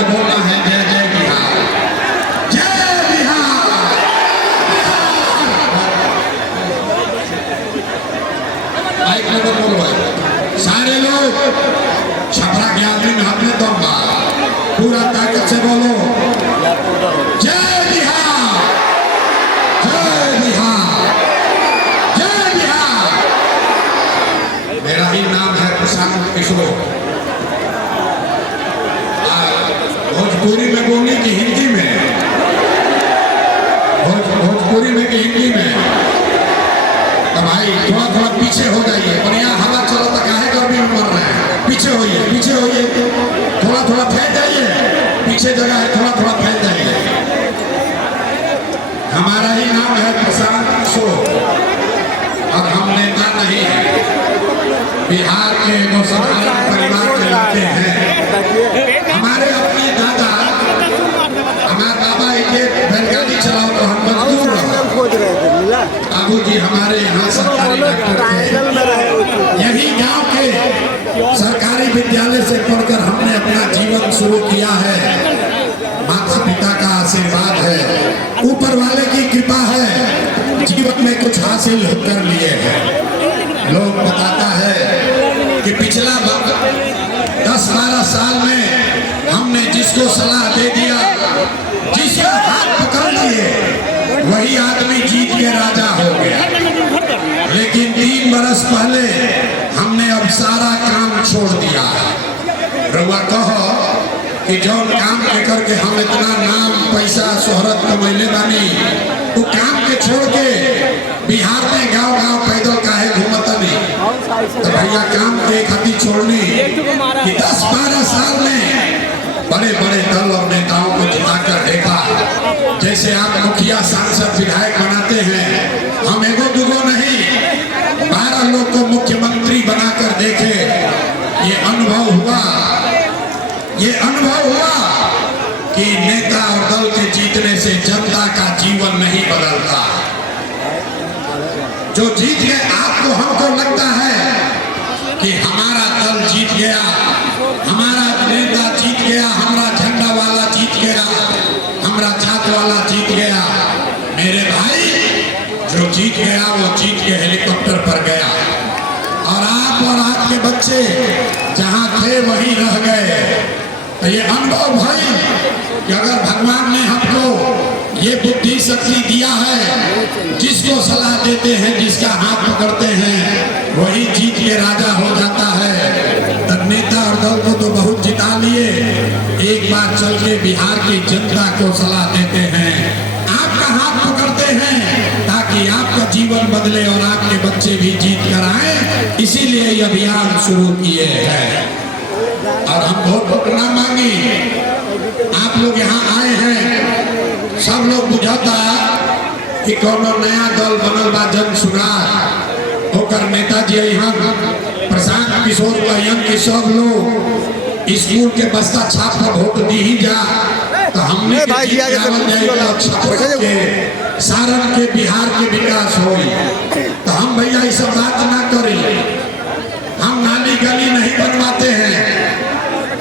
को बोलना है जय जय बिहार, जय बिहार। माइक नंबर बोलो भाई, सारे लोग छपरा के आदमी में हाथ में दूंगा, पूरा ताकत से बोलो जय बिहार, जय बिहार, जय बिहार। मेरा ही नाम है प्रशांत किशोर। भोजपुरी में बोलने की हिंदी में, भोजपुरी में कि हिंदी में? तो भाई थोड़ा थोड़ा पीछे हो जाइए, बढ़िया हवा चलो तो काहे गर्मी में मर रहे हैं। पीछे होइए, पीछे होइए, थोड़ा थोड़ा फैल जाइए, पीछे जगह है, थोड़ा थोड़ा फैल जाइए। हमारा ही नाम है प्रशांत किशोर और हम नेता नहीं है, बिहार के वो साधारण परिवार के लड़के हैं। हमारे अपने दादा, हमारे बाबा एक बैलगाड़ी चलाओ तो हम मजदूर रहे। बाबू जी हमारे यहाँ सरकारी डॉक्टर थे। यही गांव के सरकारी विद्यालय से पढ़कर हमने अपना जीवन शुरू किया है। माता पिता का आशीर्वाद है, ऊपर वाले की कृपा है, जीवन में कुछ हासिल कर लिए हैं। लोग बताता है कि पिछला 10-12 साल में हमने जिसको सलाह दे दिया, जिसका हाथ पकड़ लिए, वही आदमी जीत के राजा हो गया। लेकिन 3 बरस पहले हमने अब सारा काम छोड़ दिया। रउआ कहो कि जो काम के करके हम इतना नाम पैसा शोहरत कमैले बानी, वो काम के छोड़ के बिहार में गांव गांव पैदल काहे घूमतनी? तो भैया काम के खातिर छोड़नी कि 10-12 साल में बड़े बड़े दल और नेताओं को जिताकर देखा। जैसे आप मुखिया सांसद विधायक बनाते हैं, हम एगो दुगो नहीं 12 लोग को मुख्यमंत्री बनाकर देखे। ये अनुभव हुआ कि नेता और दल के जीतने से जनता का जीवन नहीं बदलता। जो जीत गए, आपको हमको लगता है कि हमारा दल जीत गया, हमारा नेता जीत गया, हमारा झंडा वाला जीत गया, हमारा छात वाला जीत गया। मेरे भाई, जो जीत गया वो जीत के हेलीकॉप्टर पर गया और आपके बच्चे जहां थे वहीं रह गए। तो ये अनुभव भाई कि अगर भगवान ने हमको ये बुद्धि शक्ति दिया है, जिसको सलाह देते हैं, जिसका हाथ पकड़ते हैं, वही जीत के राजा हो जाता है। तब नेता और दल को तो बहुत जिता लिए, एक बार चल के बिहार की जनता को सलाह देते हैं, आपका हाथ पकड़ते हैं ताकि आपका जीवन बदले और आपके बच्चे भी जीत कर आए। इसीलिए ये अभियान शुरू किए हैं और हम वोट ना मांगी। आप लोग यहाँ आए हैं, सब लोग बुझाता कि कोनो नया दल बनल बा जन सुधार होकर नेताजी यहाँ प्रशांत किशोर कहन कि सब लोग स्कूल के बस्ता छाप कर वोट दी ही जा। तो हमने सारण के बिहार के विकास हो। तो हम भैया ये सब बात ना करी, हम नाली गली नहीं बनवाते हैं,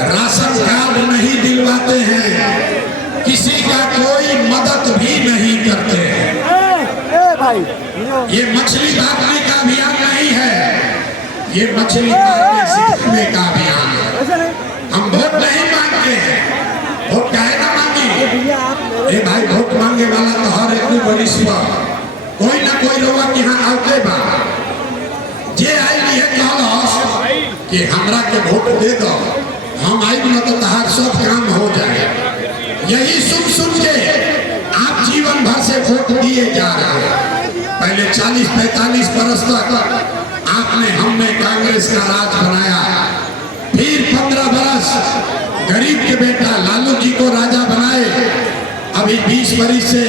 राशन कार्ड नहीं दिलवाते हैं, किसी का कोई मदद भी नहीं करते हैं। ये मछली मारने का अभियान नहीं है, ये मछली मारने सीखने का अभियान है। हम वोट नहीं मांगते हैं, वोट काहे ना मांगी? ए भाई, वोट मांगे वाला तो हर एक बड़ी सिवा कोई ना कोई लोग यहाँ आते बा, जे आई है कहलस कि हमरा के वोट दे दो, हम आई न तो तहार सब काम हो जाए। यही सुन के आप जीवन भर से वोट दिए जा रहे हैं। पहले 40-45 बरस तक आपने हमने कांग्रेस का राज बनाया, फिर 15 बरस गरीब के बेटा लालू जी को राजा बनाए। अभी 20 बरस से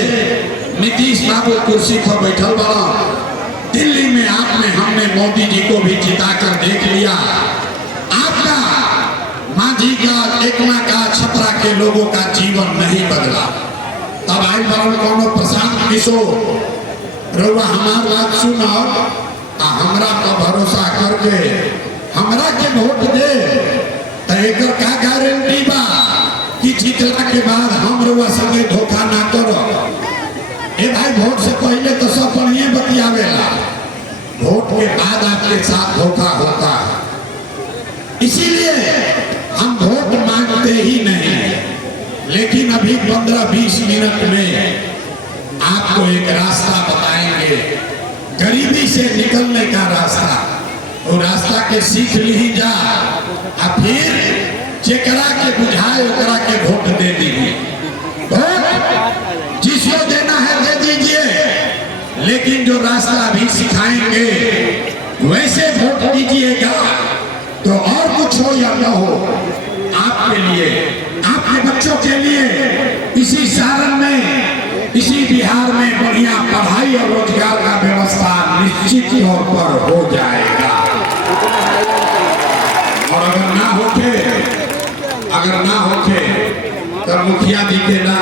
नीतीश बाबू कुर्सी पर बैठल बड़ा। दिल्ली में आपने हमने मोदी जी को भी जिताकर देख लिया। आपका मांझी का, एकमा का, छपरा के लोगों का जीवन नहीं बदला। तब आई बरन कोनो प्रशांत किशोर रउआ हमार बात सुनो, हमरा पर भरोसा करके हमरा के वोट दे, तो एकर का गारंटी बा कि कि जीतला के बाद हम रुआ संगे धोखा ना करो। ए भाई वोट से पहले तो सब बढ़िया बतियावेला, वोट के बाद आपके साथ धोखा होता है। इसीलिए हम वोट मांगते ही नहीं, लेकिन अभी 15-20 मिनट में आपको एक रास्ता बताएंगे, गरीबी से निकलने का रास्ता। वो रास्ता के सीख ली जा, और फिर जेकरा के बुझाए ओकरा के वोट दे दीजिए। वोट जिसको देना है दे दीजिए, लेकिन जो रास्ता अभी सिखाएंगे वैसे वोट दीजिएगा। तो और कुछ हो या न हो, आपके लिए, आपके बच्चों के लिए इसी सारण में, इसी बिहार में बढ़िया पढ़ाई और रोजगार का व्यवस्था निश्चित तौर पर हो जाएगा। और अगर ना होके तो मुखिया जी के ना,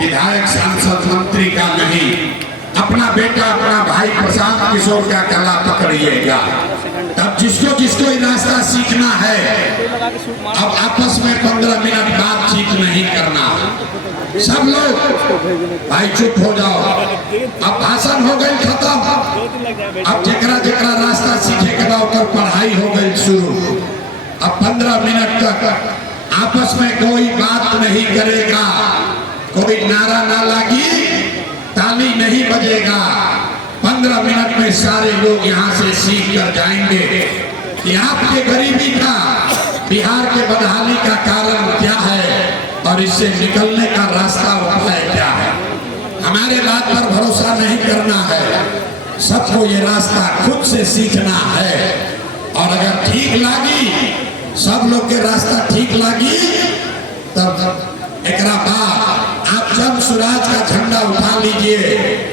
विधायक सांसद मंत्री का नहीं, अपना बेटा अपना भाई प्रशांत किशोर का गला पकड़िएगा। तब जिसको जिसको ये रास्ता सीखना है, अब आपस में 15 मिनट बातचीत नहीं करना। सब लोग भाई चुप हो जाओ, अब भाषण हो गई खत्म। अब जेकरा जेकरा रास्ता सीखे के बाद पढ़ाई हो गई शुरू। अब 15 मिनट तक आपस में कोई बात नहीं करेगा, कोई नारा ना लगी, ताली नहीं बजेगा। 15 मिनट में सारे लोग यहाँ से सीख कर जाएंगे कि आपके गरीबी का, बिहार के बदहाली का कारण क्या है और इससे निकलने का रास्ता उपाय क्या है। हमारे बात पर भरोसा नहीं करना है, सबको ये रास्ता खुद से सीखना है। और अगर ठीक लगी, सब लोग के रास्ता ठीक लगी, तब एक बाद आप जन स्वराज का झंडा उठा लीजिए।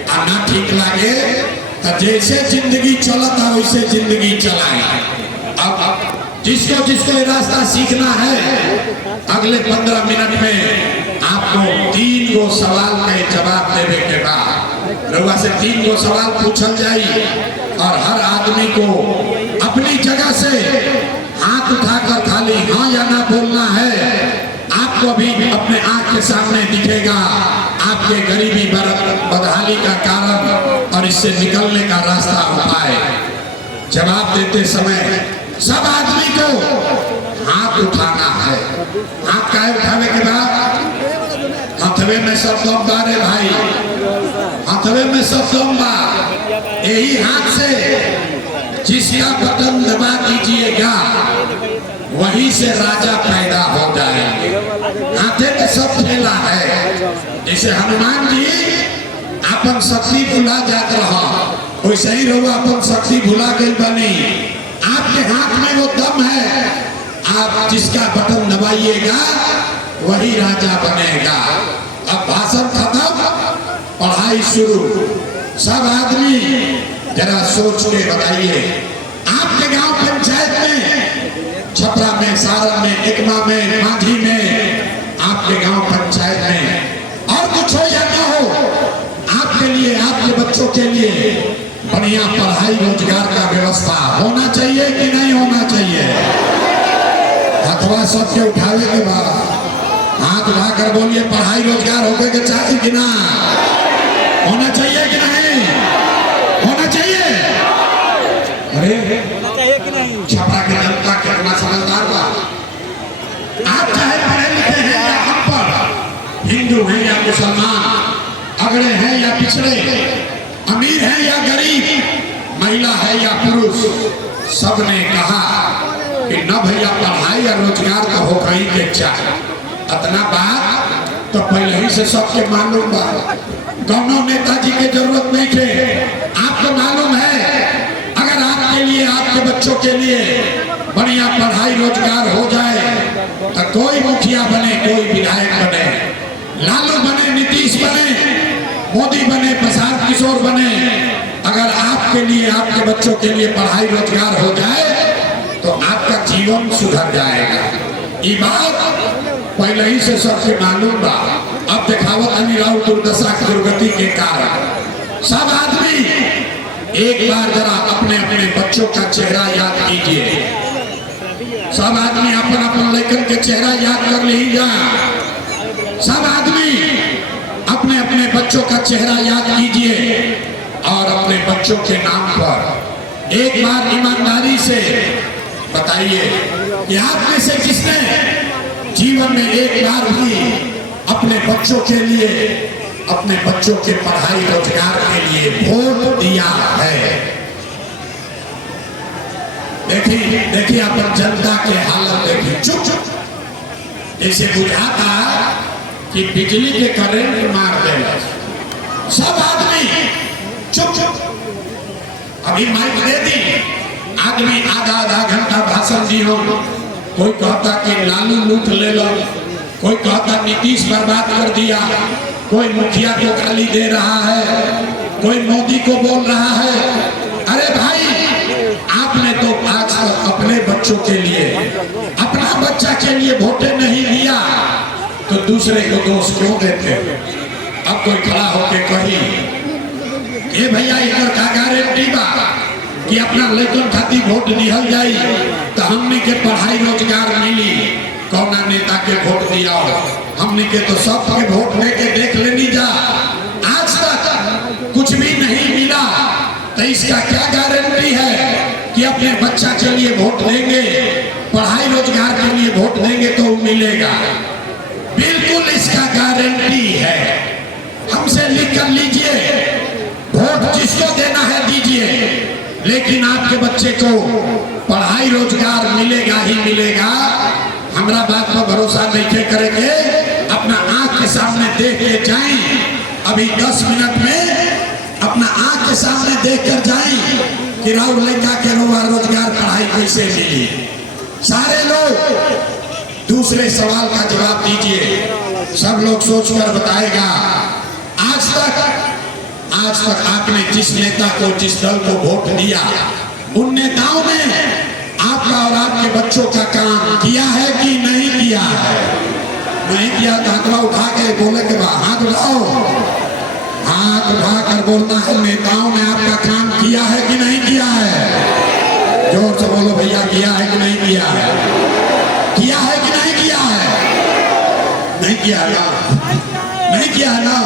और ना ठीक लगे तो जैसे जिंदगी चलता वैसे जिंदगी चलाए। अब जिसको जिसको ये रास्ता सीखना है, अगले 15 मिनट में आपको 3 गो सवाल के जवाब देने के बाद लोगों से 3 गो सवाल पूछल जाए, और हर आदमी को अपनी जगह से हाथ उठाकर खाली हाँ या ना बोलना है। आपको भी अपने आंख के सामने दिखेगा आपके गरीबी बदहाली का कारण और इससे निकलने का रास्ता उपाय। जवाब देते समय सब आदमी को हाथ उठाना है। हाथ काहे उठाने के बाद हथवे में सब दम बारे भाई, हथवे में सब दम बा। यही हाथ से जिसका बटन दबा दीजिएगा वहीं से राजा पैदा हो जाएंगे। हाथे में सब खेला है। जैसे हनुमान जी अपन शक्ति भुला जात रहा, वैसे ही रहो अपन शक्ति भुला गई बनी। आपके हाथ में वो दम है, आप जिसका बटन दबाइएगा वही राजा बनेगा। अब भाषण खत्म, पढ़ाई शुरू। सब आदमी जरा सोच के बताइए, आपके गांव पंचायत में, छपरा में, सारण में, एकमा में, मांझी में, आपके गांव पंचायत में और कुछ हो या ना हो, आपके लिए, आपके बच्चों के लिए बढ़िया पढ़ाई रोजगार का व्यवस्था होना चाहिए कि नहीं होना चाहिए। हथवा सबके उठावे के बाद हाथ उठाकर बोलिए पढ़ाई रोजगार होने के चाहिए कि ना होना चाहिए कि नहीं होना चाहिए। अरे होना चाहिए कि नहीं। छपरा की जनता कितना समझदार बा। आप चाहे पढ़े लिखे हैं या अनपढ़, हिंदू हैं या मुसलमान, अगड़े हैं या पिछड़े, अमीर है या गरीब, महिला है या पुरुष, सबने कहा कि न भैया पढ़ाई या रोजगार का हो कहीं के चाहे। इतना बात तो पहले ही से सबके मालूम बा। दोनों नेताजी की जरूरत नहीं थे, आपको मालूम है। अगर आपके लिए, आपके बच्चों के लिए बढ़िया पढ़ाई रोजगार हो जाए तो कोई मुखिया बने, कोई विधायक बने, लालू बने, नीतीश बने, मोदी बने, प्रशांत किशोर बने, अगर आपके लिए, आपके बच्चों के लिए पढ़ाई रोजगार हो जाए तो आपका जीवन सुधर जाएगा। ये बात पहले ही से सबके मालूम बा। अब दिखावत अनिराव दुर्दशा की दुर्गति के कारण सब आदमी एक बार जरा अपने अपने बच्चों का चेहरा याद कीजिए। सब आदमी अपन अपन लेकर के चेहरा याद कर लीजिए। सब आदमी अपने अपने बच्चों का चेहरा याद कीजिए और अपने बच्चों के नाम पर एक बार ईमानदारी से बताइए कि आप में से किसने जीवन में एक बार भी अपने बच्चों के लिए, अपने बच्चों के पढ़ाई रोजगार के लिए वोट दिया है? देखिए देखिए अपन जनता के हालत देखिए, चुप चुप जैसे बुझाता कि बिजली के करंट मार देगा। सब आदमी चुप चुप। अभी माइक दे दी, आदमी आधा आधा घंटा भाषण दियो। कोई कहता कि लालू लूट ले लो, कोई कहता नीतीश बर्बाद कर दिया, कोई मुखिया को गाली दे रहा है, कोई मोदी को बोल रहा है। अरे भाई, आपने तो आज तक अपने बच्चों के लिए, अपना बच्चा के लिए वोटे नहीं दिया, तो दूसरे को दोष क्यों देते? अब कोई खड़ा होके कही ए भैया इधर का गारंटी बा कि अपना लड़कन खातिर वोट दिहल जाई तो हमने के पढ़ाई रोजगार मिली, कौना नेता के वोट दिया हो? हमने के तो सब के वोट लेके देख लेनी जा, आज तक कुछ भी नहीं मिला, तो इसका क्या गारंटी है कि अपने बच्चा के लिए वोट देंगे, पढ़ाई रोजगार के लिए वोट देंगे तो मिलेगा? बिल्कुल इसका गारंटी है। हमसे लिख कर लीजिए, वोट जिसको देना है दीजिए, लेकिन आपके बच्चे को पढ़ाई रोजगार मिलेगा ही मिलेगा। हमारा बात पर भरोसा नहीं करेंगे, अपना आंख के सामने देख के जाएं, अभी 10 मिनट में अपना आंख के सामने देख कर जाएं कि राउर लड़का के रोजगार पढ़ाई कैसे मिली। सारे लोग दूसरे सवाल का जवाब दीजिए, सब लोग सोचकर बताएगा। आज तक आपने जिस नेता को, जिस दल को वोट दिया, उन नेताओं ने आपका और आपके बच्चों का काम किया है कि नहीं किया है? नहीं किया तो हाथ उठा के बोले के बाद हाथ उठाओ, हाथ उठाकर बोलना है नेताओं ने आपका काम किया है कि नहीं किया है? जोर से बोलो भैया, किया है कि नहीं किया है? किया है कि नहीं किया है? नहीं किया ना, नहीं किया ना।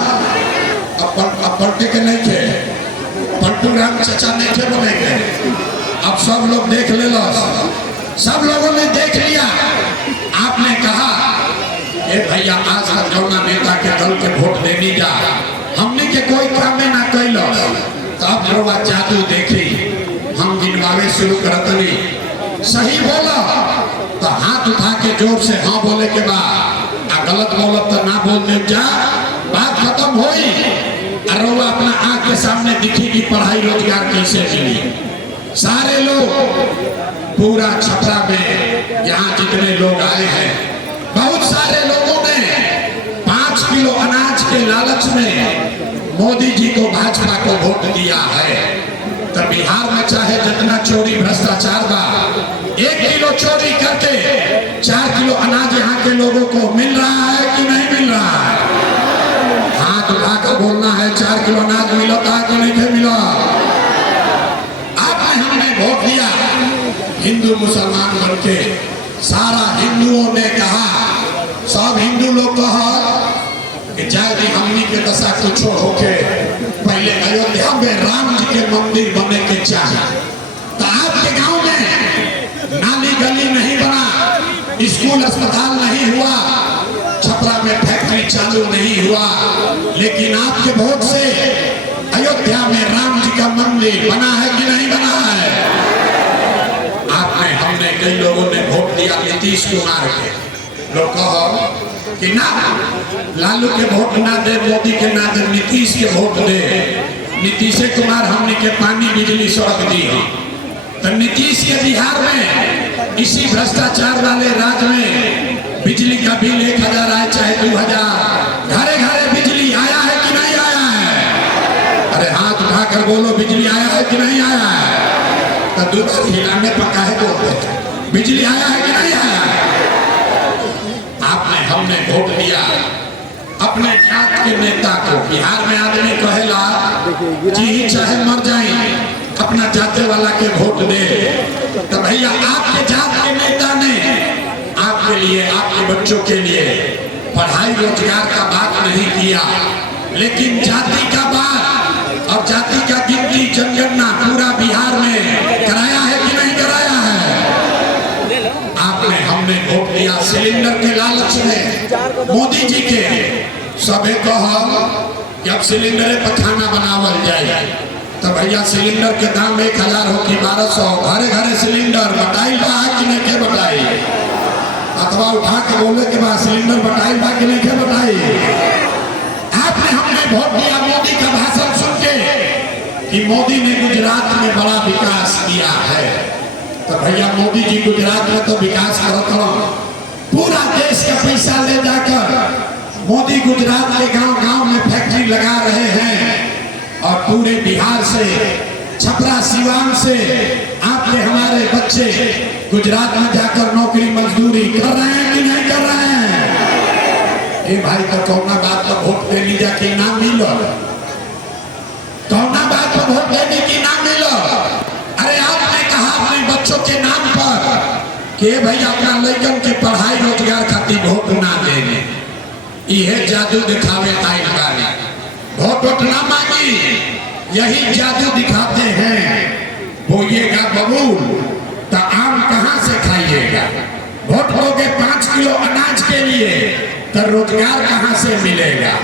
अब पढ़ते के नहीं थे, पलटू राम चचा नहीं थे बनेंगे। अब सब लोग देख ले लो, सब लोगों ने देख लिया। आपने कहा ए भैया आज तक जौना नेता के दल के वोट देनी जा, हमने के कोई काम ना कैलो, तो अब लोग जादू देखी, हम गिनवावे शुरू करतनी। सही बोला तो हाथ उठा के जोर से हाँ बोले के बाद, गलत बोला तो ना बोलने जा, बात खत्म होई। और वो अपना आंख के सामने दिखी कि पढ़ाई रोजगार कैसे मिली। सारे लोग पूरा छपरा में यहाँ जितने लोग आए हैं, बहुत सारे लोगों ने 5 किलो अनाज के लालच में मोदी जी को, भाजपा को वोट दिया है। तो बिहार में चाहे जितना चोरी भ्रष्टाचार बा, 1 किलो चोरी करके 4 किलो अनाज यहाँ के लोगों को मिल रहा है कि नहीं मिल रहा है? हाथ उठाकर बोलना है, 4 किलो अनाज मिलता कि नहीं मिला? आपने हमने वोट दिया हिंदू मुसलमान बनके, सारा हिंदुओं ने कहा, सब हिंदू लोग कहा कि चाहे हमनी के दशा कुछ होके पहले अयोध्या में राम जी के मंदिर बने के चाहे, तो आपके गांव में नाली गली नहीं बना, स्कूल अस्पताल नहीं हुआ, छपरा में फैक्ट्री चालू नहीं हुआ, लेकिन आपके वोट से अयोध्या में राम जी का मंदिर बना है कि नहीं बना है? आपने, हमने, कई लोगों ने वोट दिया नीतीश कुमार के। लोग कहो कि ना लालू के वोट ना दे, मोदी के ना दे, नीतीश के वोट दे। नीतीश कुमार हमने के पानी बिजली सड़क दी, तो नीतीश के बिहार में इसी भ्रष्टाचार वाले राज्य में बिजली का बिल 1000 आए चाहे 2000, घरे घरे बिजली आया है कि नहीं आया है? अरे हाथ उठाकर बोलो, बिजली आया है कि नहीं आया है? तो दूध खिलाने पका है बोलते, बिजली आया है कि नहीं आया है? आपने, हमने वोट दिया अपने जात के नेता को। बिहार में आदमी कहेला जी चाहे मर जाए, अपना जाते वाला के वोट दे। तो भैया आपके जात के नेता ने आपके लिए, आपके बच्चों के लिए पढ़ाई रोजगार का बात नहीं किया, लेकिन जाति का बात और जाति का गिनती जनगणना पूरा बिहार में कराया है कि नहीं कराया है? आपने, हमने वोट दिया सिलेंडर के लालच में, मोदी जी के सबे कहा कि अब सिलेंडर पर खाना बनावल जाए। तो भैया सिलेंडर के दाम 1000 हो कि 1200, घरे घरे सिलेंडर बटाई बा कि नहीं के बटाई? अथवा उठा के बोले के बाद सिलेंडर बटाई बा कि नहीं के बटाई? आपने, हमने वोट दिया मोदी का भाषण सुन के कि मोदी ने गुजरात में बड़ा विकास किया है। तो भैया मोदी जी गुजरात में तो विकास करते हो, पूरा देश का पैसा ले जाकर मोदी गुजरात के गांव-गांव में फैक्ट्री लगा रहे हैं और पूरे बिहार से, छपरा सिवान से आपके हमारे बच्चे गुजरात में जाकर नौकरी मजदूरी कर रहे हैं कि नहीं कर रहे हैं? ए भाई तो कौना बात पर वोट देने जाके नाम मिलो, कौना बात पर वोट देने की नाम मिलो? अरे आपने कहा अपने बच्चों के नाम पर कि भाई अपना लड़कन के पढ़ाई रोजगार खातिर वोट ना देने, यह जादू दिखावे आइल बानी, वोट ना मांगी, यही जादू दिखाते हैं। बोइएगा बबूल तो आम कहाँ से खाइएगा? वोट दोगे 5 किलो अनाज के लिए तो रोजगार कहाँ से मिलेगा?